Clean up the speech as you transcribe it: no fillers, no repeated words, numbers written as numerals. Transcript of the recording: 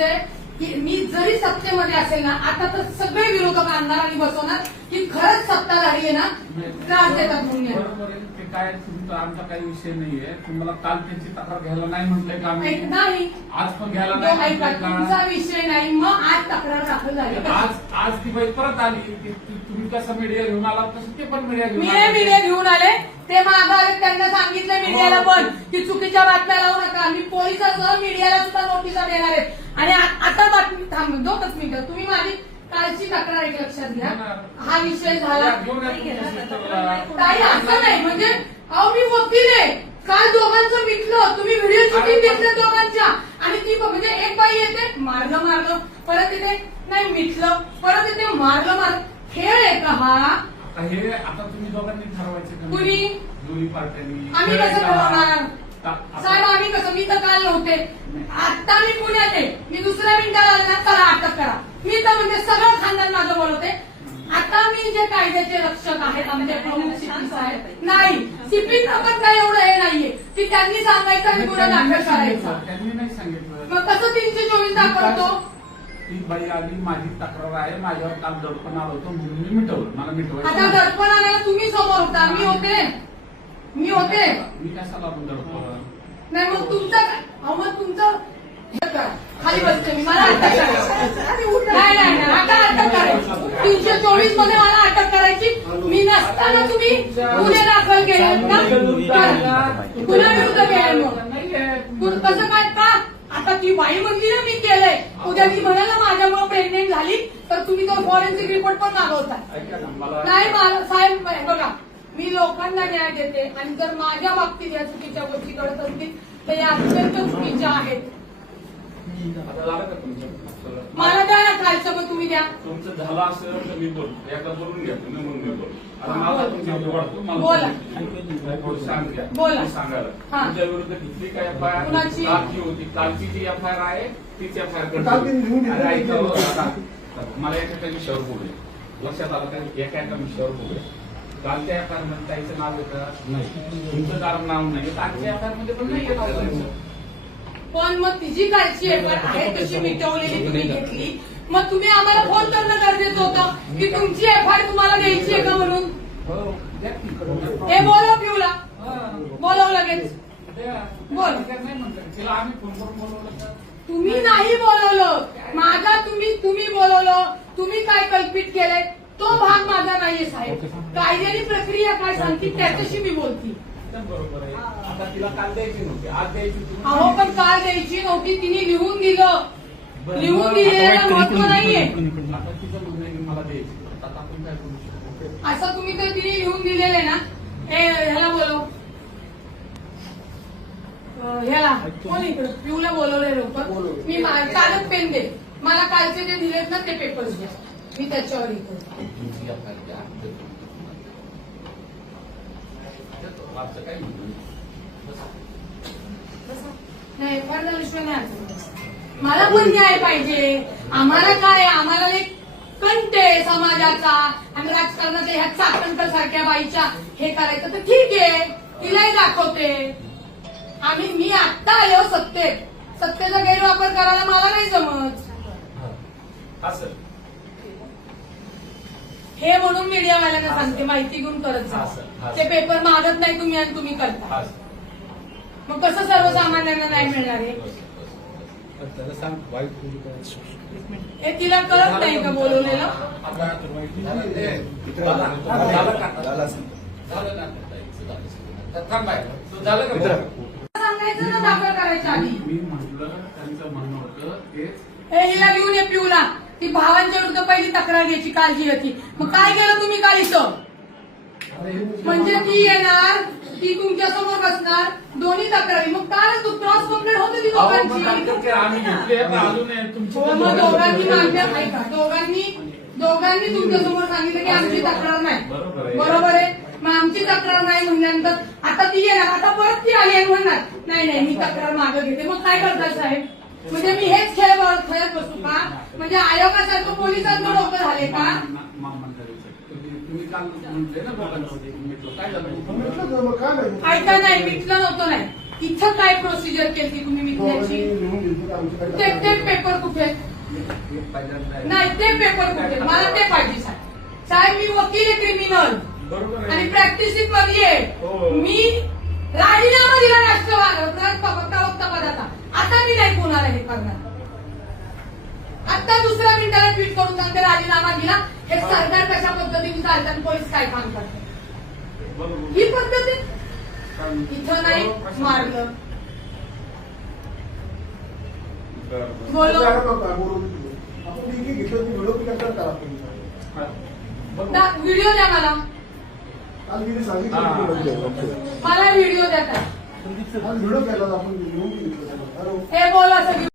सांगायचंय की मी जरी सत्तेमध्ये असेल ना, आता तर सगळे विरोधक आणणार आणि बसवणार की खरंच सत्ताधारी आहे ना त्रास देतात म्हणून. बरोबर आहे, ते काय तुमचा आमचा काही विषय नाहीये. तुम्हाला काल त्यांची तक्रार घ्यायला नाही म्हटलंय का आम्ही? नाही, आज पण घ्यायला नाही म्हटलंय का? तुमचा विषय नाही, मग आज तक्रार दाखल झाली. आज ती बाई परत आली. तुम्ही कसं मीडिया घेऊन आला तसं ते पण मीडिया घेऊन आले. ते मागं आले, त्यांना सांगितलं मीडियाला पण की चुकीच्या बातम्या लावू नका. मी पोलिसांसह मीडियाला सुद्धा नोटिसा देणार आहे. आणि आता बातमी थांब 2 मिनिटं. तुम्ही माझी कालची तक्रार एक लक्षात घ्या. हा विषय झाला ताई, असं नाही म्हणजे अहो मी वकील आहे. काल दोघांचं मिटलं, तुम्ही व्हिडिओ शूटिंग घेतलं दोघांच्या. आणि ती म्हणजे एक बाई येते मारलं परत येते नाही मिटलं, परत येते मारलं. खेळ आहे का हा? हे आता तुम्ही दोघांनी ठरवायचं का? कुणी? दोन्ही पार्ट्यांनी. आम्ही कसं ठरवणार साहेब? आम्ही कसं? मी तर काल नव्हते, आता मी पुण्यात आहे. मी दुसऱ्या मिनिटाला आले ना, चला अटक करा. मी तर म्हणजे सगळं खानदान माझं बोलवते. आता मी जे कायद्याचे रक्षक आहेत आमचे प्रमुख सीपी साहेब, नाही सीपींना पण काही एवढं हे नाहीये की त्यांनी सांगायचं आणि गुन्हा दाखल करायचा. त्यांनी नाही सांगितलं. मग कसं 324 दाखवतो? ती बाई आली, माझी तक्रार आहे, माझ्यावर काल दडपण आलं होतं म्हणून मी मिटवलं. मला मिटवायचं. आता दडपण आणायला तुम्ही समोर होता, मी होते. मी कशाला दडपण? नाही मग तुमचं खाली बसते मी. मला अटक करायची नाही, आता अटक करायची. 324 मध्ये मला अटक करायची. मी नसताना तुम्ही गुन्हे दाखल केले ना, गुन्ह्याविरुद्ध केले. मग कसं काय का? आता ती बाई म्हणली ना मी केलंय, उद्या ती म्हणाला माझ्यामुळे प्रेग्नेंट झाली तर तुम्ही तो फॉरेन्सिक रिपोर्ट पण मागवता. नाही मला साहेब बघा, मी लोकांना न्याय देते आणि जर माझ्या बाबतीत या चुकीच्या गोष्टी घडत असतील तर या अत्यंत चुकीच्या आहेत. मला द्या ना खायचं, मग तुम्ही द्या. तुमचं झालं असेल तर मी बोलतो. एकदा बोलून घ्या तुम्ही, म्हणून मी बोलतो. बोला. सांगायला तुमच्या विरुद्ध किती काय एफआयआर कालची होती. कालची जी एफआयआर आहे तीच एफआयआर मला एका विषयावर बोलले. लक्षात आलं का? एका विषयावर बोलले. कालच्या एफआयआर मध्ये ताईचं नाव येतं नाही, तुमचं कारण नाव नाही. आजच्या एफआयआर मध्ये पण नाही येत. पण मग तिची कालची एफआयआर आहे तशी मिटवलेली तुम्ही घेतली. मग तुम्ही आम्हाला फोन करणं गरजेचं होतं की तुमची एफआयआर तुम्हाला द्यायची आहे का म्हणून. हे बोलव पिऊला, बोलव लगेच. बोल. तिला आम्ही फोन करून बोलवलं. तुम्ही नाही बोलवलं माझा, तुम्ही बोलवलं. तुम्ही काय कल्पित केलंय तो भाग माझा नाहीये साहेब. कायद्याची प्रक्रिया काय सांगते त्याच्याशी मी बोलते. बरोबर आहे. आता तिला काल द्यायची नव्हती, आज द्यायची. अहो पण काल द्यायची नव्हती, तिने लिहून दिलं. लिहून दिलेलं महत्व नाहीये. आता तिचं म्हणणं आहे मला द्यायची. आता आपण काय करू शकतो? असं तुम्ही तर तिने लिहून दिलेलं ना. ह्याला बोलव, ह्याला कोण इकडं पिऊला बोलवले लवकर. मी कागद पेन दे. मला कालचे जे दिलेत ना ते पेपर्स घ्या, मी त्याच्यावर इकडे नाही विषय नाही. मला पण न्याय पाहिजे. आम्हाला काय, आम्हाला एक कंट आहे समाजाचा आणि राजकारणाच्या ह्या चाकणकर सारख्या बाईच्या हे करायचं तर ठीक आहे, तिलाही दाखवते. मी आत्ता आलो सत्तेचा गैरवापर करायला मला नाही जमत. हे म्हणून मीडियावाल्यांना सांगते, माहिती घेऊन करत जा. ते पेपर मागत नाही तुम्ही आणि तुम्ही करता. मग कसं सर्वसामान्यांना नाही मिळणार आहे? हे तिला कळत नाही का बोलवलेलं? सांगायचं ना दाखल करायच्या आधी. मी म्हटलं त्यांचं म्हणणं होतं तेच. हिला घेऊन ये पिऊला. ती भावांच्या विरुद्ध पहिली तक्रार घ्यायची काळजी होती. मग काय केलं तुम्ही काल इथं? म्हणजे ती येणार, ती तुमच्या समोर बसणार, दोन्ही तक्रारी. मग काय तू क्रॉस कंप्लेंट होती ती दोघांची. मग दोघांनी मागण्या ऐका, दोघांनी तुमच्या समोर सांगितलं की आमची तक्रार नाही. बरोबर आहे. मग आमची तक्रार नाही म्हणल्यानंतर आता ती येणार, आता परत ती आली आणि म्हणणार नाही मी तक्रार मागं घेते. मग काय करताय साहेब? म्हणजे मी हेच खेळत बसू का? म्हणजे आयोगासारखं पोलिसांचं डोकं झाले का? ऐका नाही, मिटलं नव्हतं नाही. इथं काय प्रोसिजर केली तुम्ही मिटण्याची? ते पेपर कुठे? पहिल्यांदा नाही ते पेपर कुठे? मला ते पाहिजे साहेब. साहेब मी वकील आहे क्रिमिनल बरोबर आणि आहे. प्रॅक्टिसिंग मध्ये आहे. हो. मी राजीनामा दिला प्रवक्ता पदाचा. आता मी नाही कोणाला हे करणार. आता दुसऱ्या मिनिटाला ट्विट करून सांगते राजीनामा दिला. हे सरकार कशा पद्धतीने चालतात, पोलीस काय काम करतात, बरोबर. ही पद्धत आहे. इथं नाही मारलं. बरोबर. बोलो आपण ठीक आहे घेतलं ती व्हिडिओ पिक्चर करा बरोबर. व्हिडिओ द्या मला. काल तिने सांगितलं मला व्हिडिओ द्या काय. आज व्हिडिओ केला आपण घेऊन घेतलं. हे बोला सगळी